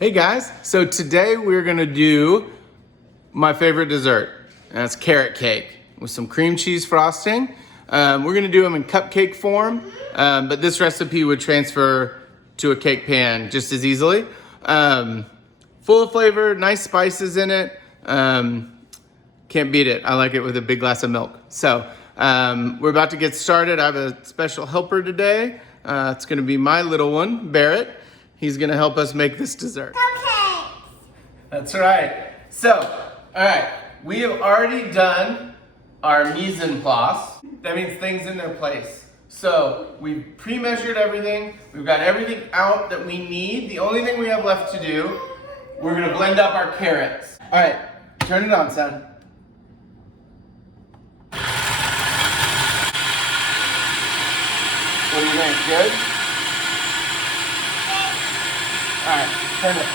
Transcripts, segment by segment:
Hey guys, so today we're gonna do my favorite dessert, and that's carrot cake with some cream cheese frosting. We're gonna do them in cupcake form, but this recipe would transfer to a cake pan just as easily. Full of flavor, nice spices in it. Can't beat it. I like it with a big glass of milk. So we're about to get started. I have a special helper today. It's gonna be my little one, Barrett. He's gonna help us make this dessert. Cupcakes! That's right. So, all right, we have already done our mise en place. That means things in their place. So we've pre-measured everything. We've got everything out that we need. The only thing we have left to do, we're gonna blend up our carrots. All right, turn it on, son. What do you think, good? All right, turn it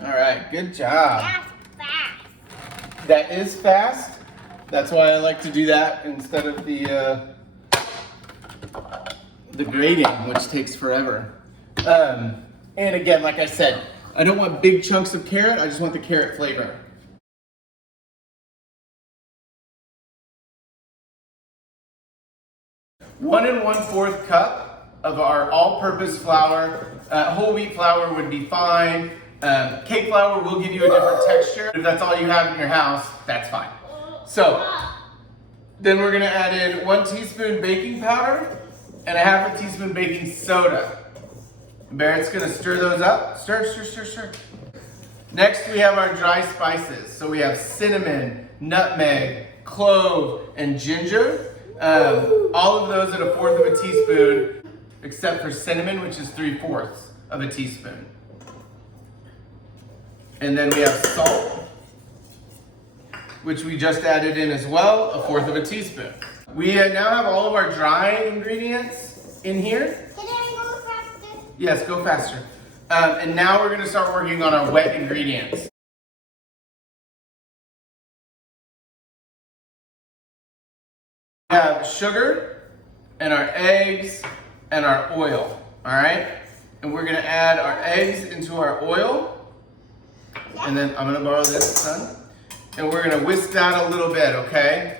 on. All right, good job. That's fast. That is fast. That's why I like to do that instead of the grating, which takes forever. And again, like I said, I don't want big chunks of carrot. I just want the carrot flavor. One and 1/4 cup of our all-purpose flour. Whole wheat flour would be fine. Cake flour will give you a different texture. If that's all you have in your house, that's fine. So, then we're gonna add in 1 teaspoon baking powder and 1/2 teaspoon baking soda. Barrett's gonna stir those up. Stir, stir, stir, stir. Next, we have our dry spices. So we have cinnamon, nutmeg, clove, and ginger. All of those at 1/4 of a teaspoon, except for cinnamon, which is 3/4 of a teaspoon. And then we have salt, which we just added in as well, 1/4 of a teaspoon. We now have all of our dry ingredients in here. Can I go faster? Yes, go faster. And now we're gonna start working on our wet ingredients. We have sugar and our eggs and our oil, all right? And we're gonna add our eggs into our oil. And then I'm gonna borrow this, son. And we're gonna whisk that a little bit, okay?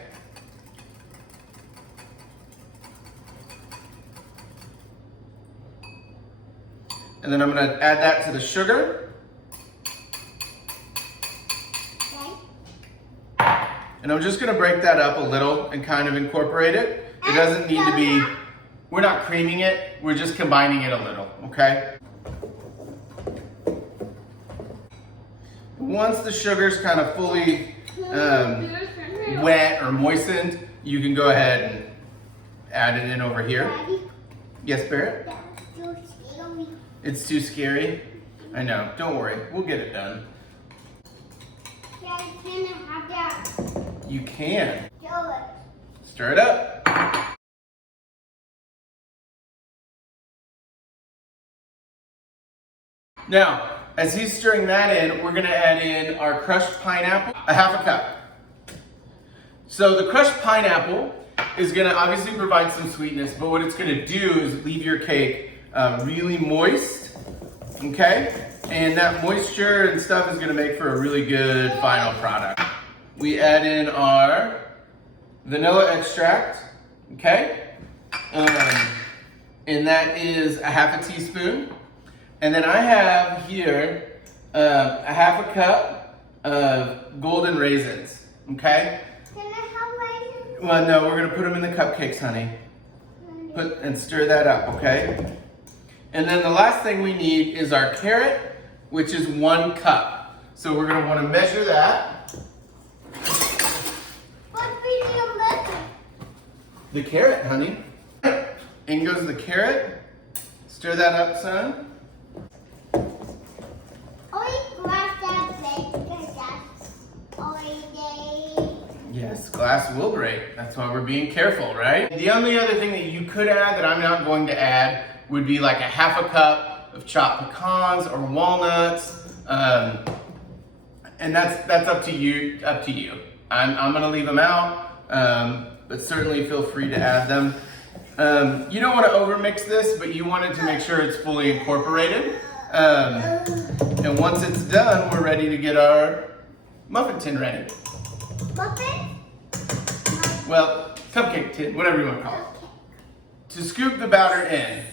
And then I'm gonna add that to the sugar. Okay. And I'm just gonna break that up a little and kind of incorporate it. It doesn't need to be, we're not creaming it, we're just combining it a little, okay? Once the sugar's kind of fully wet or moistened, you can go ahead and add it in over here. Daddy, Yes, Barrett? that's too scary. It's too scary? I know, don't worry, we'll get it done. Daddy, can I have that? You can. Do it. Stir it up. Now, as he's stirring that in, we're gonna add in our crushed pineapple, 1/2 cup. So the crushed pineapple is gonna obviously provide some sweetness, but what it's gonna do is leave your cake really moist, okay? And that moisture and stuff is gonna make for a really good final product. We add in our vanilla extract, okay? And that is 1/2 teaspoon. And then I have here 1/2 cup of golden raisins, okay? Can I have raisins? Well, no, we're gonna put them in the cupcakes, honey. Put and stir that up, okay? And then the last thing we need is our carrot, which is 1 cup. So we're gonna wanna measure that. What's medium butter? The carrot, honey. In goes the carrot. Stir that up, son. Yes, glass will break. That's why we're being careful, right? The only other thing that you could add that I'm not going to add would be like 1/2 cup of chopped pecans or walnuts. And that's up to you. I'm gonna leave them out, but certainly feel free to add them. You don't want to overmix this, but you want it to make sure it's fully incorporated. And once it's done, we're ready to get our muffin tin ready. Muffin? Well, cupcake tin, whatever you want to call it. To scoop the batter in,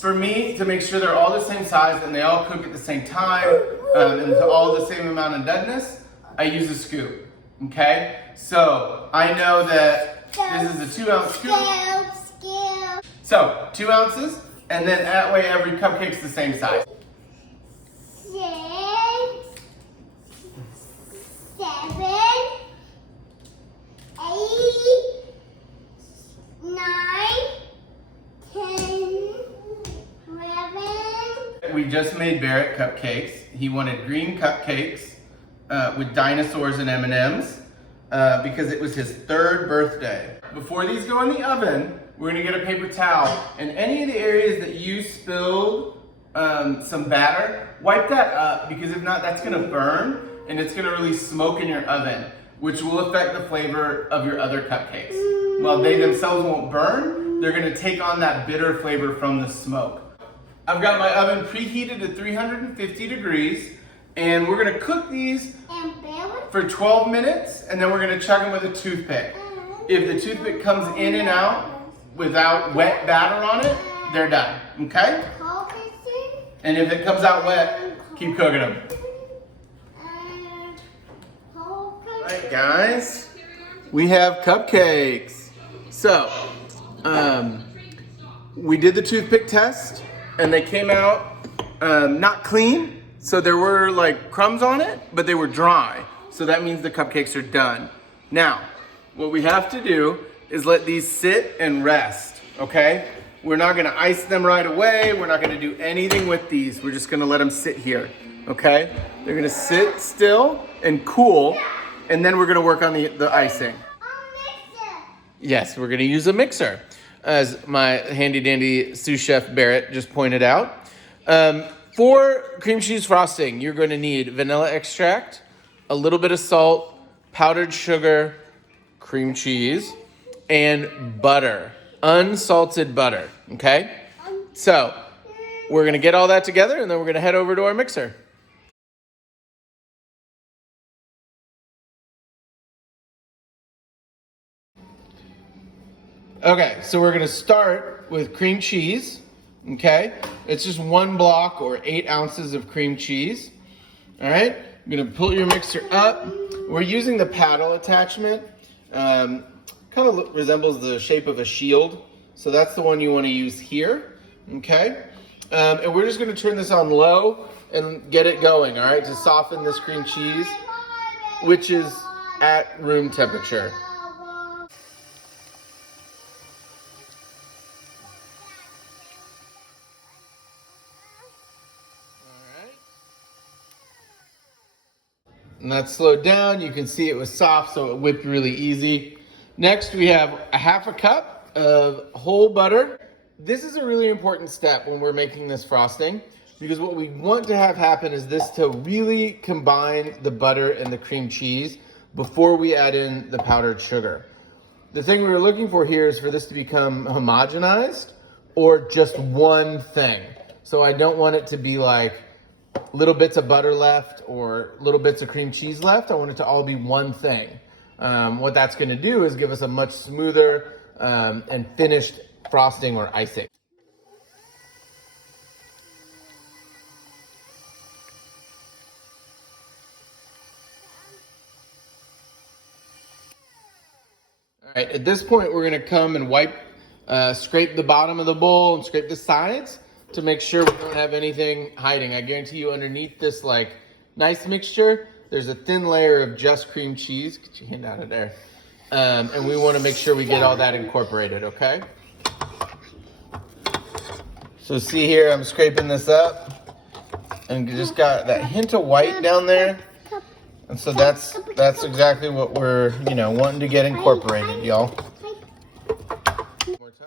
for me, to make sure they're all the same size and they all cook at the same time, and to all the same amount of doneness, I use a scoop, okay? So, I know that this is a 2-ounce scoop. So, 2 ounces, and then that way every cupcake's the same size. 6, 7, 8, 9, 10, 11. We just made Barrett cupcakes. He wanted green cupcakes with dinosaurs and M&Ms because it was his 3rd birthday. Before these go in the oven, we're gonna get a paper towel, and any of the areas that you spilled some batter, wipe that up, because if not, that's gonna burn and it's gonna release smoke in your oven, which will affect the flavor of your other cupcakes. While they themselves won't burn, they're gonna take on that bitter flavor from the smoke. I've got my oven preheated to 350 degrees, and we're gonna cook these for 12 minutes, and then we're gonna chuck them with a toothpick. If the toothpick comes in and out without wet batter on it, they're done, okay? And if it comes out wet, keep cooking them. Alright guys, we have cupcakes. So, we did the toothpick test, and they came out not clean, so there were like crumbs on it, but they were dry. So that means the cupcakes are done. Now, what we have to do is let these sit and rest, okay? We're not gonna ice them right away. We're not gonna do anything with these. We're just gonna let them sit here, okay? They're gonna sit still and cool, and then we're gonna work on the icing. Yes, we're gonna use a mixer, as my handy dandy sous chef Barrett just pointed out. For cream cheese frosting, you're gonna need vanilla extract, a little bit of salt, powdered sugar, cream cheese, and butter, unsalted butter, okay? So, we're gonna get all that together, and then we're gonna head over to our mixer. Okay, so we're gonna start with cream cheese, okay? It's just 1 block or 8 ounces of cream cheese, all right? You're gonna pull your mixer up. We're using the paddle attachment. Kind of resembles the shape of a shield. So that's the one you wanna use here, okay? And we're just gonna turn this on low and get it going, all right? To soften this cream cheese, which is at room temperature. And that's slowed down. You can see it was soft, so it whipped really easy. Next, we have a 1/2 cup of whole butter. This is a really important step when we're making this frosting, because what we want to have happen is this to really combine the butter and the cream cheese before we add in the powdered sugar. The thing we were looking for here is for this to become homogenized or just one thing. So I don't want it to be like little bits of butter left or little bits of cream cheese left. I want it to all be one thing. What that's going to do is give us a much smoother and finished frosting or icing. All right, at this point, we're going to come and scrape the bottom of the bowl and scrape the sides to make sure we don't have anything hiding. I guarantee you underneath this like nice mixture, there's a thin layer of just cream cheese. Get your hand out of there. And we want to make sure we get all that incorporated, okay? So see here, I'm scraping this up and just got that hint of white down there. And so that's exactly what we're, wanting to get incorporated, y'all. One more time.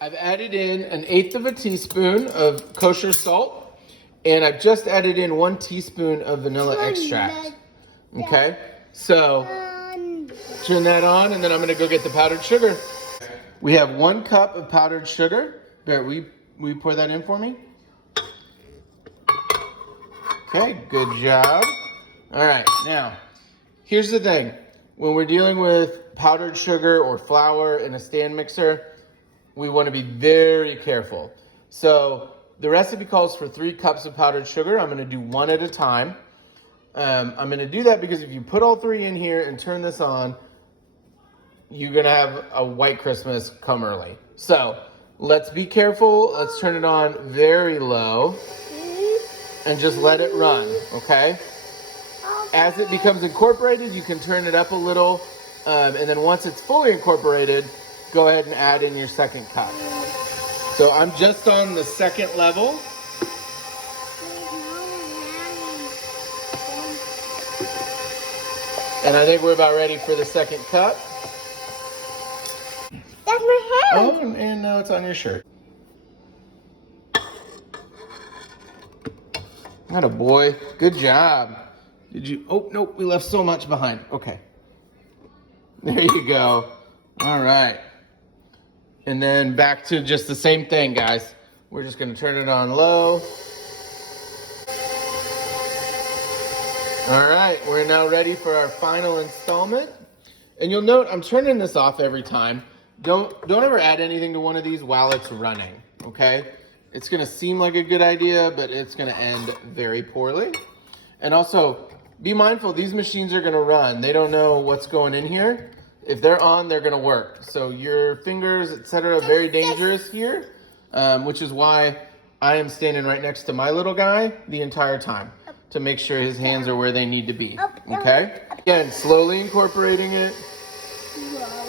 I've added in 1/8 teaspoon of kosher salt, and I've just added in 1 teaspoon of vanilla extract. Okay, so Turn that on, and then I'm gonna go get the powdered sugar. We have 1 cup of powdered sugar. Barrett, will you pour that in for me? Okay, good job. All right, now, here's the thing. When we're dealing with powdered sugar or flour in a stand mixer, we want to be very careful. So the recipe calls for 3 cups of powdered sugar. I'm going to do 1 at a time. I'm going to do that because if you put all 3 in here and turn this on, you're going to have a white Christmas come early. So let's be careful. Let's turn it on very low and just let it run, okay? As it becomes incorporated, you can turn it up a little, and then once it's fully incorporated, go ahead and add in your 2nd cup. So I'm just on the 2nd level. And I think we're about ready for the 2nd cup. That's my hair. Oh, and now it's on your shirt. Atta boy, good job. Did you, oh, nope, we left so much behind. Okay. There you go. All right. And then back to just the same thing, guys. We're just gonna turn it on low. All right, we're now ready for our final installment. And you'll note I'm turning this off every time. Don't ever add anything to one of these while it's running, okay? It's gonna seem like a good idea, but it's gonna end very poorly. And also, be mindful, these machines are gonna run. They don't know what's going in here. If they're on, they're gonna work. So your fingers, etc., very dangerous here, which is why I am standing right next to my little guy the entire time to make sure his hands are where they need to be, okay? Again, slowly incorporating it.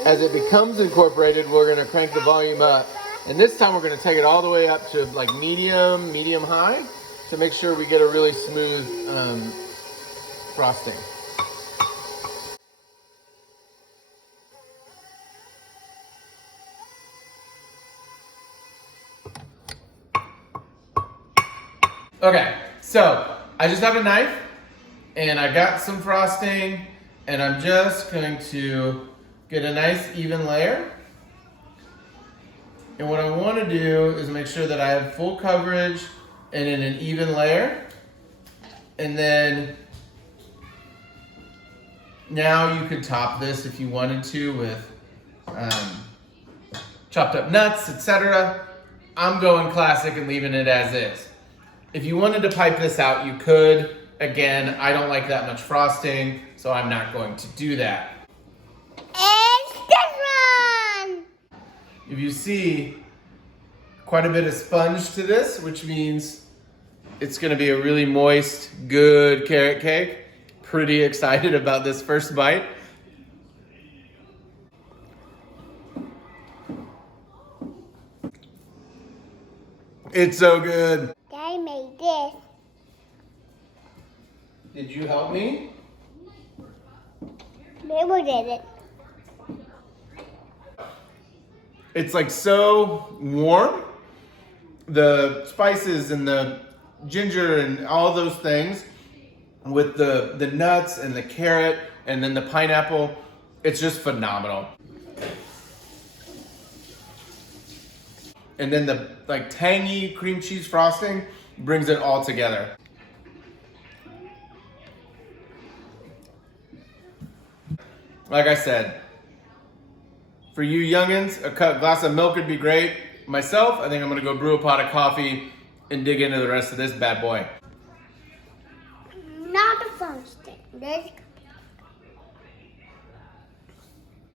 As it becomes incorporated, we're gonna crank the volume up. And this time we're gonna take it all the way up to like medium high to make sure we get a really smooth frosting. Okay, so I just have a knife and I got some frosting and I'm just going to get a nice even layer. And what I want to do is make sure that I have full coverage and in an even layer. And then now you could top this if you wanted to with chopped up nuts, etc. I'm going classic and leaving it as is. If you wanted to pipe this out, you could. Again, I don't like that much frosting, so I'm not going to do that. It's this one. If you see, quite a bit of sponge to this, which means it's gonna be a really moist, good carrot cake. Pretty excited about this first bite. It's so good. Daddy made this. Did you help me? Mabel did it. It's like so warm. The spices and the ginger and all those things with the nuts and the carrot and then the pineapple, it's just phenomenal. And then the like tangy cream cheese frosting brings it all together. Like I said, for you youngins, a glass of milk would be great. Myself, I think I'm gonna go brew a pot of coffee and dig into the rest of this bad boy. Not the frosting. This